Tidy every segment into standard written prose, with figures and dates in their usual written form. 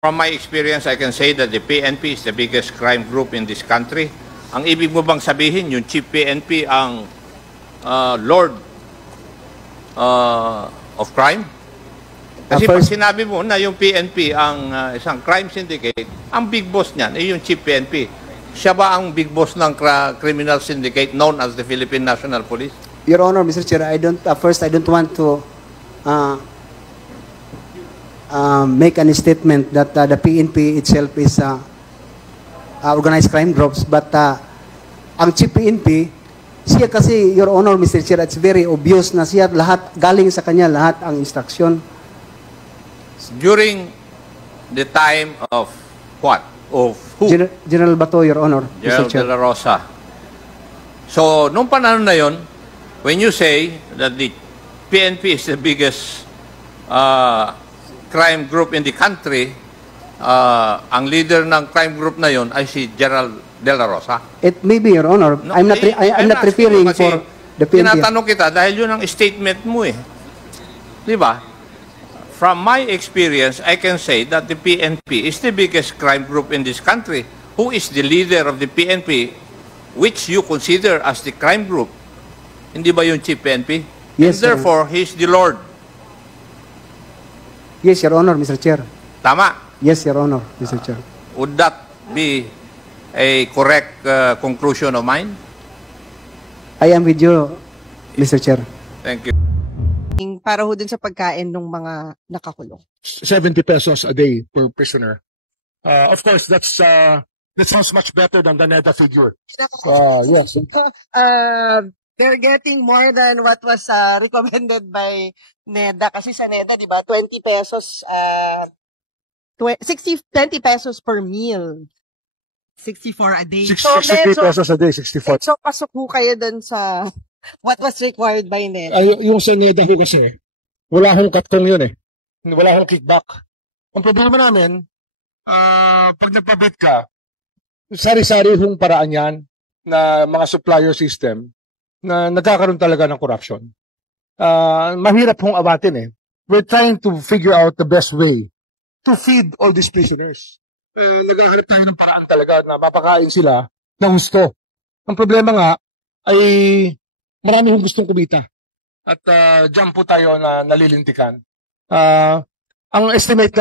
From my experience, I can say that the PNP is the biggest crime group in this country. Ang ibig mo bang sabihin, yung Chief PNP ang Lord of crime? Kasi pag sinabi mo na yung PNP ang isang crime syndicate, ang big boss niyan ay yung Chief PNP. Siya ba ang big boss ng criminal syndicate known as the Philippine National Police? Your Honor, Mr. Chair, I don't want to make any statement that the PNP itself is organized crime groups, but ang Chief PNP, siya kasi, Your Honor, Mr. Chair, it's very obvious na siya lahat, galing sa kanya lahat ang instruction. During the time of what? Of who? General Bato, Your Honor, General Mr. Chair. De La Rosa. So, nung panahon na yon, when you say that the PNP is the biggest crime group in the country, ang leader ng crime group na yon ay si General De La Rosa. It may be, Your Honor. No, I'm not referring for the PNP. Tinatanong kita dahil yun ang statement mo eh. Di ba? From my experience, I can say that the PNP is the biggest crime group in this country. Who is the leader of the PNP, which you consider as the crime group? Hindi ba yung Chief PNP? Yes, and therefore, he's the Lord. Yes, Your Honor, Mr. Chair. Tama? Yes, Your Honor, Mr. Chair. Would that be a correct conclusion of mine? I am with you, Mr. Chair. Thank you. Para ho dun sa pagkain ng mga nakakulong. 70 pesos a day per prisoner. Of course, that sounds much better than the NEDA figure. Yes. They're getting more than what was recommended by NEDA. Kasi sa NEDA, di ba, 20 pesos, 20 pesos per meal. 64 a day. 63 pesos a day, 64. So, pasok ho kayo dun sa what was required by NEDA. Yung sa NEDA ho kasi, wala hong katkong yun eh. Wala hong kickback. Ang problema namin, pag nagpabid ka, sari-sari hong paraan yan na mga supplier system na nagkakaroon talaga ng corruption. Mahirap hong abatin eh. We're trying to figure out the best way to feed all these prisoners. Naghahanap tayo ng paraan talaga na mapakain sila ng gusto. Ang problema nga ay marami hong gustong kumita. At dyan po tayo na nalilintikan. Ang estimate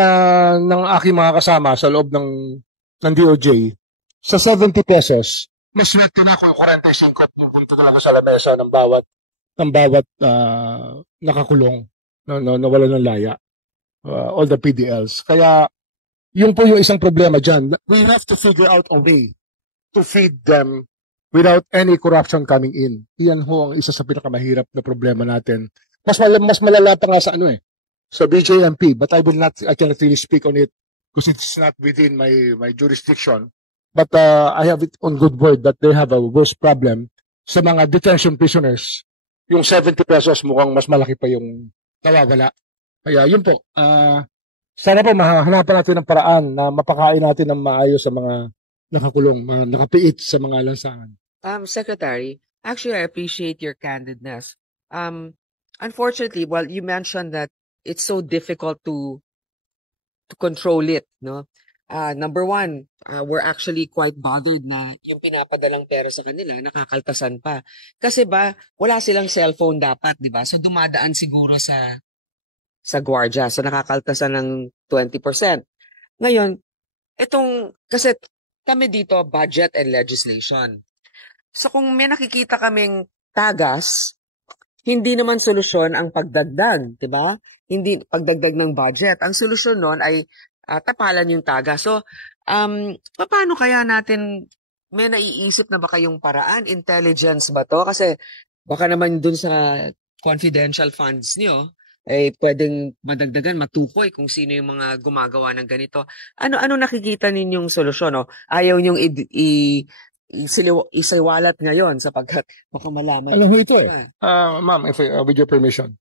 ng aking mga kasama sa loob ng DOJ, sa 70 pesos, mas swerte na ako yung 45 at pupunta talaga sa lamesa ng bawat nakakulong na wala ng laya. All the PDLs. Kaya, yun po yung isang problema dyan. We have to figure out a way to feed them without any corruption coming in. Yan ho ang isa sa pinakamahirap na problema natin. Mas malala pa nga sa sa BJMP, but I cannot really speak on it because it's not within my jurisdiction. But I have it on good word that they have a worse problem sa mga detention prisoners. Yung 70 pesos mukhang mas malaki pa yung nawawala. Kaya yun po, sana po mahanapan natin ng paraan na mapakain natin ng maayos sa mga nakakulong, nakapiit sa mga lansangan. Secretary, actually I appreciate your candidness. Unfortunately, well, you mentioned that it's so difficult to control it, no? Number one, we're actually quite bothered na yung pinapadalang pera sa kanila, nakakaltasan pa. Kasi ba, wala silang cellphone dapat, di ba? So dumadaan siguro sa gwardiya. So nakakaltasan ng 20%. Ngayon, kasi kami dito, budget and legislation. So kung may nakikita kaming tagas, hindi naman solusyon ang pagdagdag, 'di ba? Hindi pagdagdag ng budget. Ang solusyon noon ay tapalan yung tagas. So, paano kaya natin may naiisip na ba kayong paraan? Intelligence ba 'to? Kasi baka naman dun sa confidential funds niyo pwedeng madagdagan, matukoy kung sino yung mga gumagawa ng ganito. Ano nakikita ninyong solusyon, no? Ayaw niyong isiwalat ngayon sapagkat baka malaman. Alam mo ito ma'am, with your permission.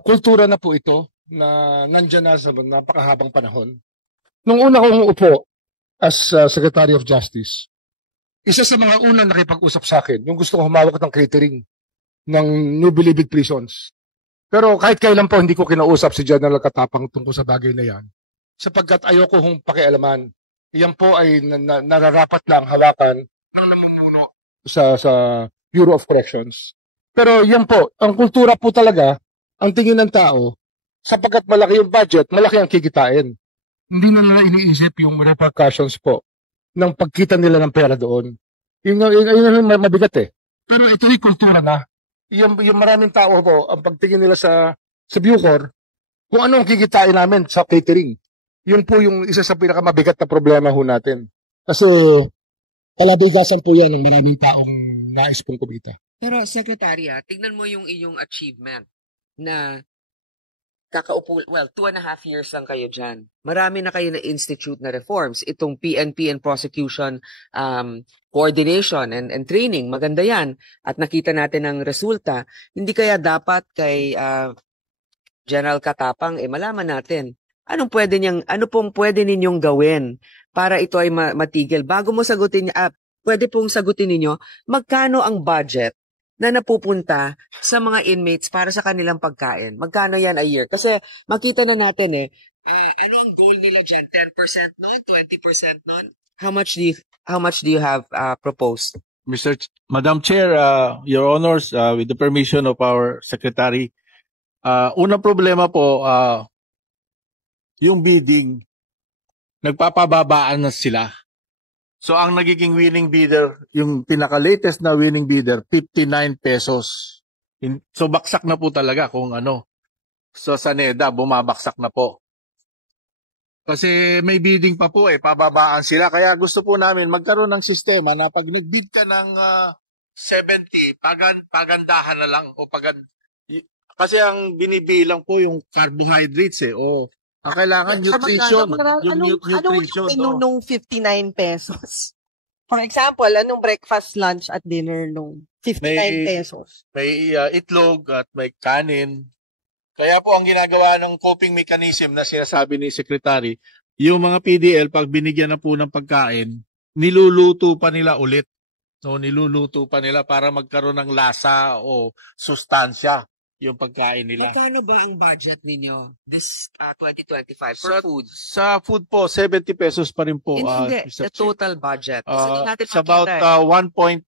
Kultura na po ito na nandyan na sa napakahabang panahon. Nung una kong upo as Secretary of Justice, isa sa mga unang nakipag-usap sa akin, yung gusto ko humawak ng catering ng New Bilibid Prisons. Pero kahit kailan po hindi ko kinausap si General Katapang tungkol sa bagay na yan. sapagkat ayoko hong pakialaman. Yan po ay nararapat lang hawakan ng namumuno sa Bureau of Corrections. Pero yan po, ang kultura po talaga, ang tingin ng tao, sapagkat malaki yung budget, malaki ang kikitain. Hindi na nila iniisip yung repercussions po ng pagkita nila ng pera doon. Yun mabigat eh. Pero ito yung kultura na. Yung maraming tao po, ang pagtingin nila sa Bucor, kung ano ang kikitain namin sa catering. Yun po yung isa sa pinakamabigat na problema ho natin. Kasi palabigasan po yan ng maraming taong nais pong kumita. Pero Secretary, tignan mo yung iyong achievement na kakaupo, 2.5 years lang kayo dyan. Marami na kayo na institute na reforms. Itong PNP and prosecution coordination and training, maganda yan. At nakita natin ang resulta. Hindi kaya dapat kay General Katapang, malaman natin, ano pong pwede ninyong gawin para ito ay matigil? Bago mo sagutin, pwede pong sagutin ninyo, magkano ang budget na napupunta sa mga inmates para sa kanilang pagkain? Magkano yan a year? Kasi makita na natin ano ang goal nila dyan? 10% nun? 20% nun? How much do you have proposed? Madam Chair, Your Honors, with the permission of our Secretary, unang problema po, yung bidding, nagpapababaan na sila. So ang nagiging winning bidder, yung pinaka-latest na winning bidder, 59 pesos. So baksak na po talaga kung ano. So sa NEDA, bumabaksak na po. Kasi may bidding pa po pababaan sila. Kaya gusto po namin magkaroon ng sistema na pag nag-bid ka ng 70, pagandahan na lang. Kasi ang binibilang po yung carbohydrates ang kailangan nutrition. Anong nung 59 pesos? For example, anong breakfast, lunch, at dinner nung 59 pesos? May itlog at may kanin. Kaya po ang ginagawa ng coping mechanism na sinasabi ni Secretary, yung mga PDL, pag binigyan na po ng pagkain, niluluto pa nila ulit. No, niluluto pa nila para magkaroon ng lasa o sustansya yung pagkain nila. Magkano ba ang budget ninyo this 2025 for food? Sa food po, 70 pesos pa rin po. Hindi, the total budget. It's about 1.5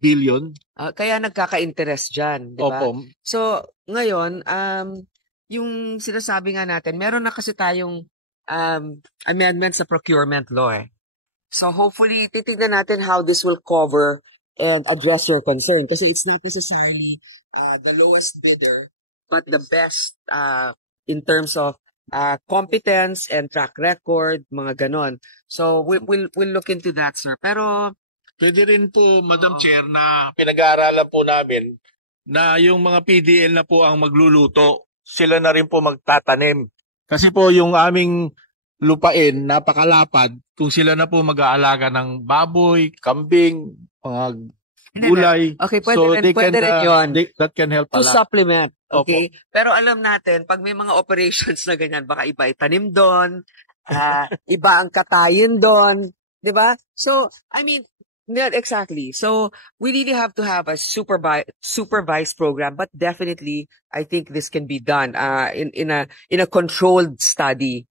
billion. Kaya nagkaka-interest dyan, di ba? Opo. So, ngayon, yung sinasabi nga natin, meron na kasi tayong amendment sa procurement law So, hopefully, titignan natin how this will cover and address your concern. Kasi it's not necessarily the lowest bidder, but the best in terms of competence and track record, mga ganon. So, we'll look into that, sir. Pero, pwede rin po, Madam Chair, na pinag-aaralan po namin na yung mga PDL na po ang magluluto, sila na rin po magtatanim. Kasi po yung aming lupain, napakalapad, kung sila na po mag-aalaga ng baboy, kambing, mga gulay. Okay, pwede rin yun. That can help to a lot. Supplement. Okay? Opo. Pero alam natin, pag may mga operations na ganyan, baka iba itanim doon, iba ang katayin doon, di ba? So, I mean, yeah, exactly. So, we really have to have a supervised program, but definitely, I think this can be done in a controlled study